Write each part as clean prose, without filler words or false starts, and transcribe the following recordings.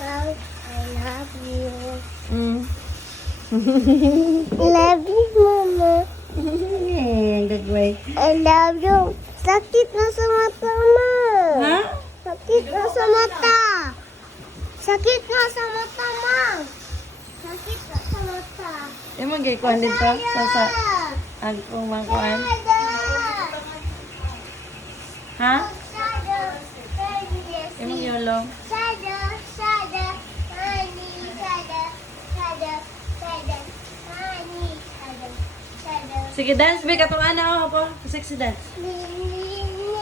Mom, I love you. Mm. Love you, Mama. Gagway. I love you. Sakit na sa mata, Ma. Ha? Sakit na sa mata. Sakit na sa mata, Ma. Sakit na sa mata. Emang gay kuhan dito? Sa agkong mangkuhan? Ha? Emang yolo? Sige, dance, be. Katong ana, po. Sexy dance.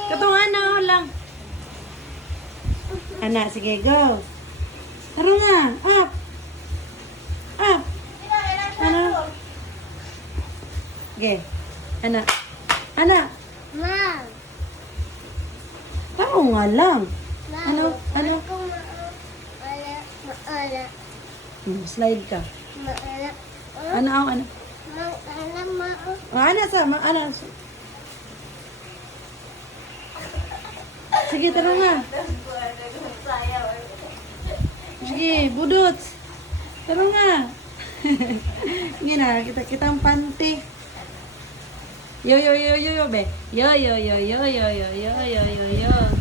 Katong ana, lang. Ana, sige, go. Taro nga. Up. Up. Ano? Sige. Ana. Ana. Mom. Taro nga lang. Ano? Ano? Maala. Slide ka. Maala. Ano, ano? Maala, ma. Ana sa, ana. Sige, tara nga. Sige, budot. Tara nga. Sige na, kita ang panty. Yo, yo, yo, yo, yo, be. Yo, yo, yo, yo, yo, yo, yo, yo, yo, yo.